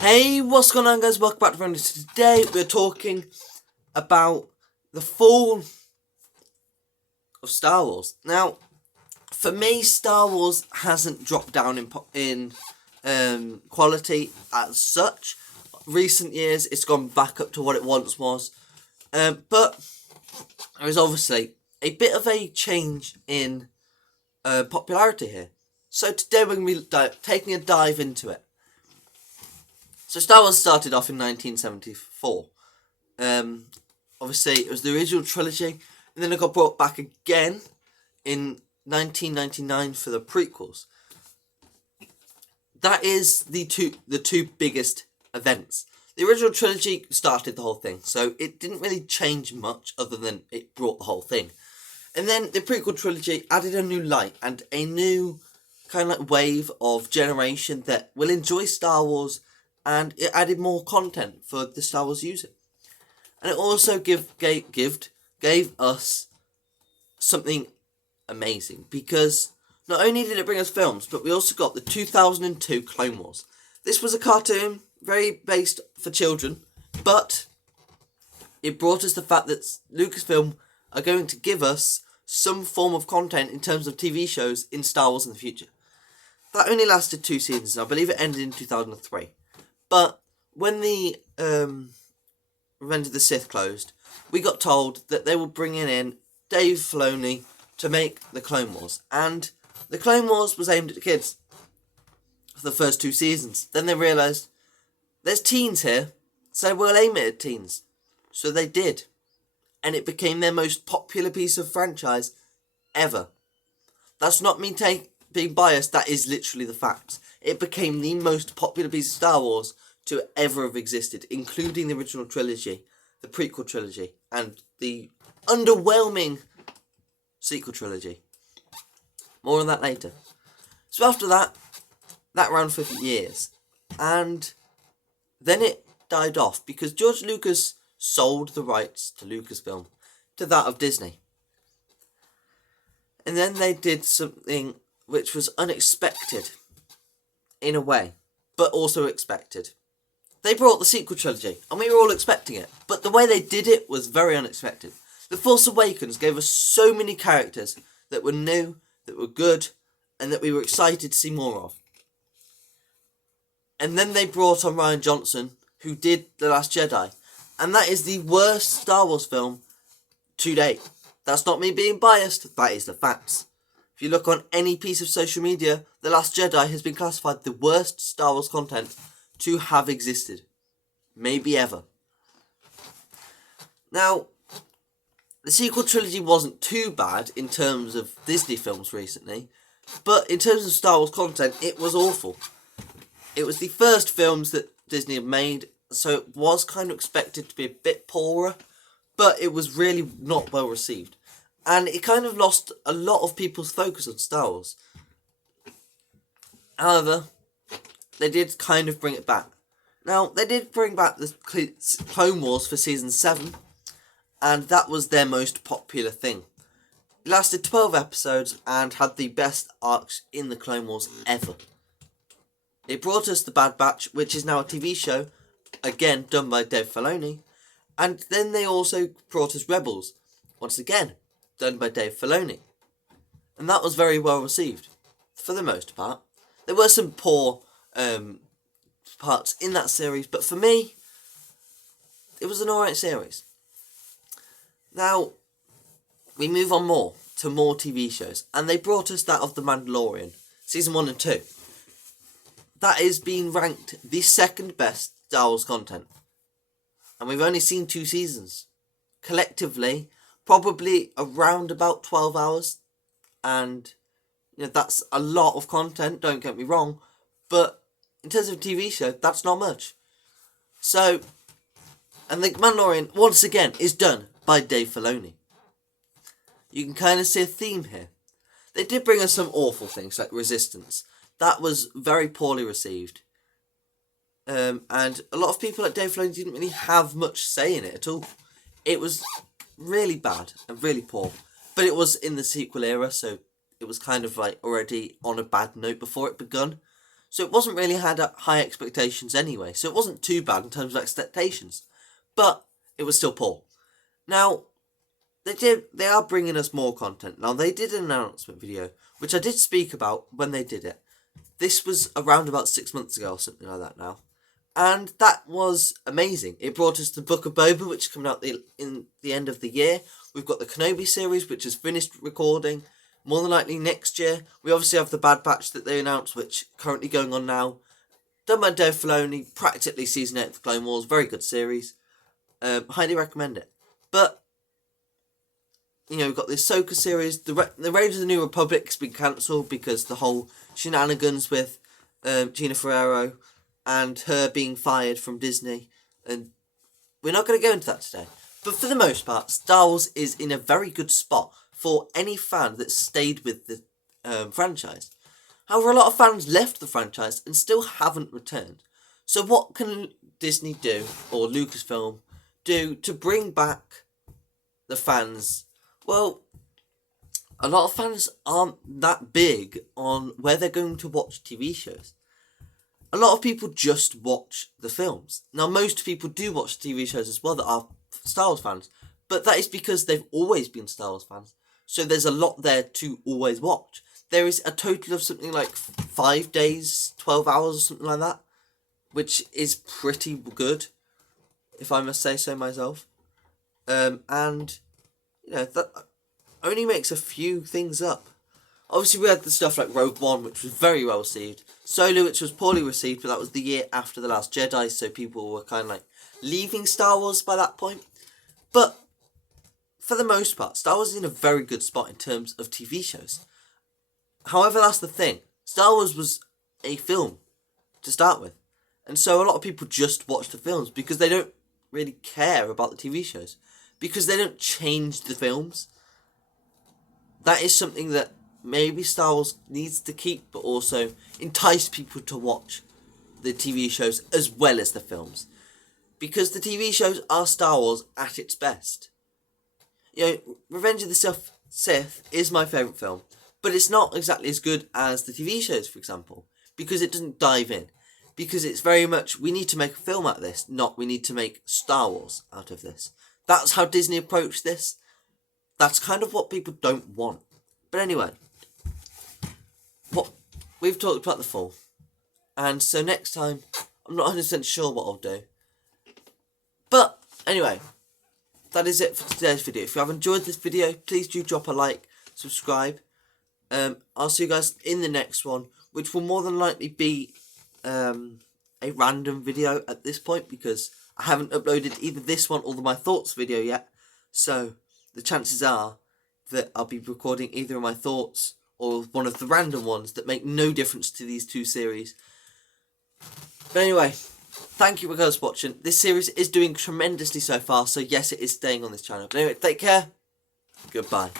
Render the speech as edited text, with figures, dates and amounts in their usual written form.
Hey, what's going on, guys? Welcome back to Running. Today we're talking about the fall of Star Wars. Now, for me, Star Wars hasn't dropped down in quality as such. Recent years, it's gone back up to what it once was, but there is obviously a bit of a change in popularity here. So today we're going to be taking a dive into it. So Star Wars started off in 1974. Obviously, it was the original trilogy, and then it got brought back again in 1999 for the prequels. That is the two biggest events. The original trilogy started the whole thing, so it didn't really change much other than it brought the whole thing. And then the prequel trilogy added a new light and a new kind of like wave of generation that will enjoy Star Wars, and it added more content for the Star Wars user. And it also gave us something amazing, because not only did it bring us films, but we also got the 2002 Clone Wars. This was a cartoon, very based for children, but it brought us the fact that Lucasfilm are going to give us some form of content in terms of TV shows in Star Wars in the future. That only lasted 2 seasons, I believe it ended in 2003. But when the Revenge of the Sith closed, we got told that they were bringing in Dave Filoni to make the Clone Wars. And the Clone Wars was aimed at the kids for the first 2 seasons. Then they realised, there's teens here, so we'll aim it at teens. So they did. And it became their most popular piece of franchise ever. That's not me being biased, that is literally the facts. It became the most popular piece of Star Wars to ever have existed, including the original trilogy, the prequel trilogy, and the underwhelming sequel trilogy. More on that later. So after that ran for years, and then it died off because George Lucas sold the rights to Lucasfilm to that of Disney. And then they did something which was unexpected in a way, but also expected. They brought the sequel trilogy, and we were all expecting it, but the way they did it was very unexpected. The Force Awakens gave us so many characters that were new, that were good, and that we were excited to see more of. And then they brought on Rian Johnson, who did The Last Jedi, and that is the worst Star Wars film to date. That's not me being biased, that is the facts. If you look on any piece of social media, The Last Jedi has been classified the worst Star Wars content to have existed. Maybe ever. Now, the sequel trilogy wasn't too bad in terms of Disney films recently, but in terms of Star Wars content, it was awful. It was the first films that Disney had made, so it was kind of expected to be a bit poorer, but it was really not well received. And it kind of lost a lot of people's focus on Star Wars. However, they did kind of bring it back. Now, they did bring back the Clone Wars for Season 7, and that was their most popular thing. It lasted 12 episodes and had the best arcs in the Clone Wars ever. It brought us The Bad Batch, which is now a TV show, again done by Dave Filoni, and then they also brought us Rebels, once again done by Dave Filoni. And that was very well received, for the most part. There were some poor parts in that series, but for me, it was an alright series. Now, we move on to more TV shows, and they brought us that of The Mandalorian, Season 1 and 2. That is being ranked the second best Star Wars content. And we've only seen 2 seasons. Collectively, probably around about 12 hours. And that's a lot of content, don't get me wrong. But in terms of a TV show, that's not much. So, and The Mandalorian, once again, is done by Dave Filoni. You can kind of see a theme here. They did bring us some awful things like Resistance. That was very poorly received. And a lot of people at Dave Filoni didn't really have much say in it at all. It was really bad and really poor. But it was in the sequel era, so it was kind of like already on a bad note before it begun. So it wasn't really had high expectations anyway. So it wasn't too bad in terms of expectations. But it was still poor. Now, they are bringing us more content. Now, they did an announcement video, which I did speak about when they did it. This was around about 6 months ago or something like that now. And that was amazing. It brought us the Book of Boba, which is coming out in the end of the year. We've got the Kenobi series, which is finished recording. More than likely next year. We obviously have the Bad Batch that they announced, which currently going on now. Done by Dave Filoni, practically season 8 of the Clone Wars. Very good series. Highly recommend it. But, you know, we've got the Ahsoka series. The Raiders of the New Republic has been cancelled because the whole shenanigans with Gina Ferrero and her being fired from Disney. And we're not going to go into that today. But for the most part, Star Wars is in a very good spot for any fan that stayed with the franchise. However, a lot of fans left the franchise and still haven't returned. So what can Disney do, or Lucasfilm do, to bring back the fans? Well, a lot of fans aren't that big on where they're going to watch TV shows. A lot of people just watch the films. Now, most people do watch TV shows as well that are Star Wars fans, but that is because they've always been Star Wars fans. So there's a lot there to always watch. There is a total of something like 5 days, 12 hours or something like that, which is pretty good, if I must say so myself. And, you know, that only makes a few things up. Obviously, we had the stuff like Rogue One, which was very well received. Solo, which was poorly received, but that was the year after The Last Jedi, so people were kind of like leaving Star Wars by that point. But for the most part, Star Wars is in a very good spot in terms of TV shows. However, that's the thing. Star Wars was a film to start with. And so a lot of people just watch the films because they don't really care about the TV shows. Because they don't change the films. That is something that maybe Star Wars needs to keep, but also entice people to watch the TV shows as well as the films. Because the TV shows are Star Wars at its best. You know, Revenge of the Sith is my favourite film, but it's not exactly as good as the TV shows, for example, because it doesn't dive in. Because it's very much, we need to make a film out of this, not we need to make Star Wars out of this. That's how Disney approached this. That's kind of what people don't want. But anyway, we've talked about the fall. And so next time, I'm not 100% sure what I'll do. But anyway, that is it for today's video. If you have enjoyed this video, please do drop a like, subscribe. I'll see you guys in the next one, which will more than likely be a random video at this point, because I haven't uploaded either this one or the My Thoughts video yet. So the chances are that I'll be recording either of my thoughts or one of the random ones that make no difference to these two series. But anyway, thank you guys for watching. This series is doing tremendously so far, so yes, it is staying on this channel. But anyway, take care. Goodbye.